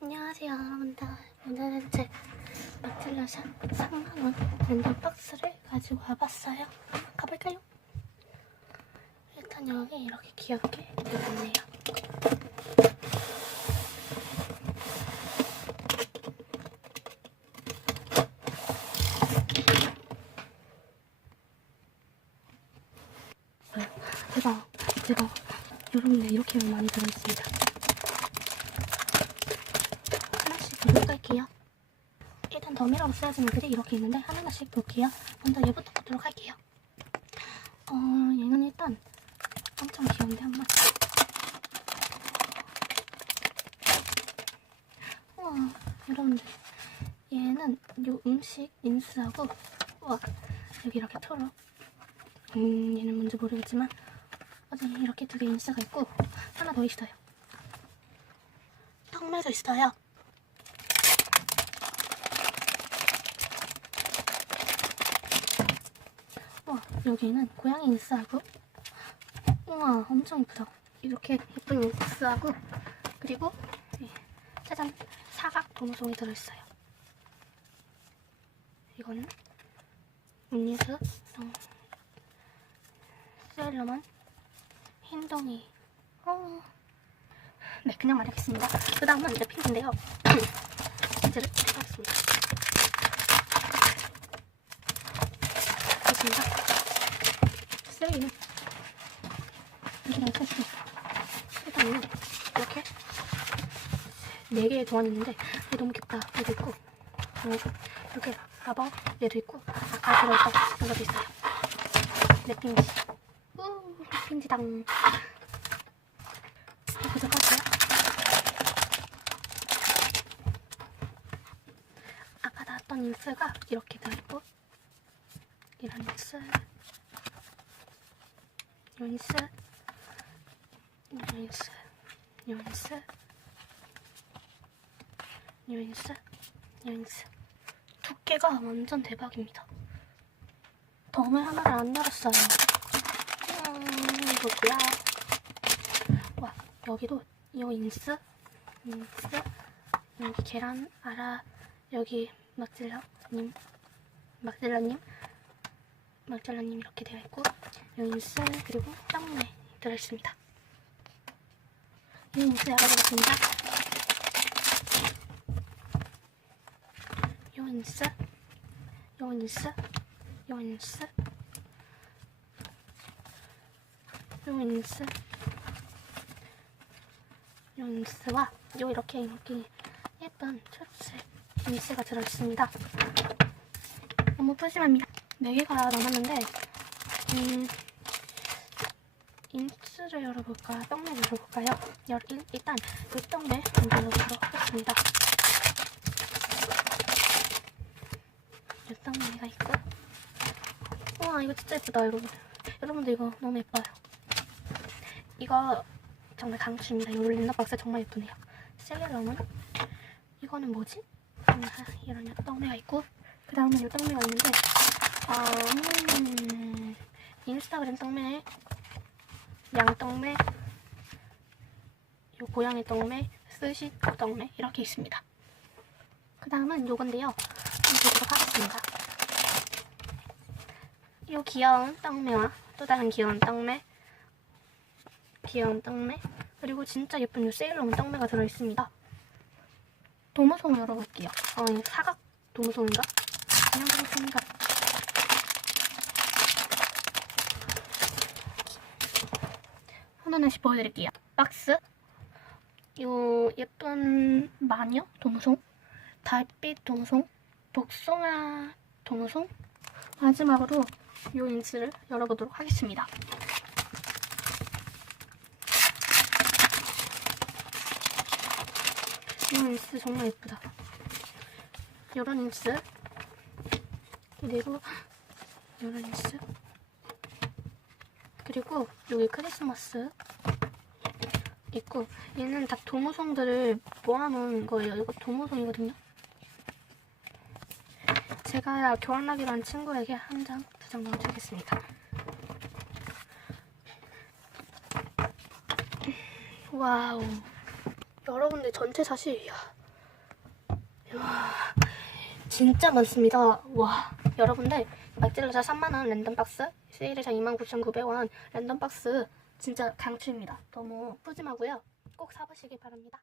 안녕하세요. 여러분들 오늘은 제 마틀라샵 3만원 랜덤 박스를 가지고 와봤어요. 가볼까요? 일단 여기 이렇게 귀엽게 들어있네요. 대박 대박. 여러분들 이렇게 많이 들어있습니다 하나씩 보도록 할게요. 덤이라고 쓰여진 애들이 이렇게 있는데 하나하나씩 볼게요. 먼저 얘부터 보도록 할게요. 어, 얘는 일단 엄청 귀여운데 한 마리. 우와, 여러분들. 얘는 요 음식 인스하고 우와, 여기 이렇게 털어. 음, 얘는 뭔지 모르겠지만 어제 이렇게 두 개 인스가 있고 하나 더 있어요. 떡매도 있어요. 우와, 여기는 고양이 인스하고 우와, 엄청 예쁘다. 이렇게 예쁜 인스하고 그리고 예, 짜잔 사각 도무송이 들어있어요. 이거는 음료수 어, 세일러만 흰덩이 어. 네, 그냥 말하겠습니다. 그 다음은 이제 핑크인데요. 렌즈를 하겠습니다. 4개 도안이 있는데 아, 이게 너무 귀엽다 얘도 있고 그리고 이렇게 라버 얘도 있고 아까 들어있던 이것도 있어요. 랩핑지. 우 랩핑지당. 이것도 꺼줘요. 아까 나왔던 인스가 이렇게 되어있고 이런 인스 이런 인스 이런 인스 이런 인스 이런 인스 이런 인스 두께가 완전 대박입니다. 덤을 하나를 안 열었어요. 음, 이거고요. 와 여기도 이 인스 인스 여기 계란 알아 여기 막질러님 막질러님 막질러님 이렇게 되어 있고 여기 인스 그리고 짱매 들어있습니다. 이 인스 열어보겠습니다. 요 인스 요 인스 요 인스 요 이렇게 이렇게 예쁜 초록색 인스가 들어있습니다. 너무 푸짐합니다. 4개가 남았는데 음, 인스를 열어볼까요? 떡매를 열어볼까요? 열, 일, 일단 이 떡매 먼저 열어보도록 하겠습니다. 이 떡매가 있고 우와 이거 진짜 예쁘다 여러분 여러분들 이거 너무 예뻐요. 이거 정말 강추입니다. 이 린너박스 정말 예쁘네요. 셀레럼은 이거는 뭐지? 음, 아, 이런 떡매가 있고 그 다음은 이 떡매가 있는데 아, 음, 인스타그램 떡매 양떡매 요 고양이 떡매 스시 떡매 이렇게 있습니다. 그 다음은 요건데요. 보도록 하겠습니다. 요 귀여운 떡매와 또 다른 귀여운 떡매 귀여운 떡매 그리고 진짜 예쁜 이 세일러문 떡매가 들어있습니다. 도무송 열어볼게요. 어, 이 사각 도무송인가? 그냥 도무송인가? 하나씩 보여드릴게요. 박스 요 예쁜 마녀 도무송 달빛 도무송 복숭아 도무송 마지막으로 요 인스를 열어보도록 하겠습니다. 이 인스 정말 예쁘다. 이런 인스 그리고 이런 인스 그리고 여기 크리스마스 있고 얘는 다 도무송들을 모아놓은 거예요. 이거 도무송이거든요. 제가 교환하기로 한 친구에게 한 장, 두장 넣어주겠습니다. 와우. 여러분들 전체 샷이 이야, 와, 진짜 많습니다. 와, 여러분들 맥질러자 3만원 랜덤박스, 세일에서 29,900원 랜덤박스 진짜 강추입니다. 너무 푸짐하고요. 꼭 사보시길 바랍니다.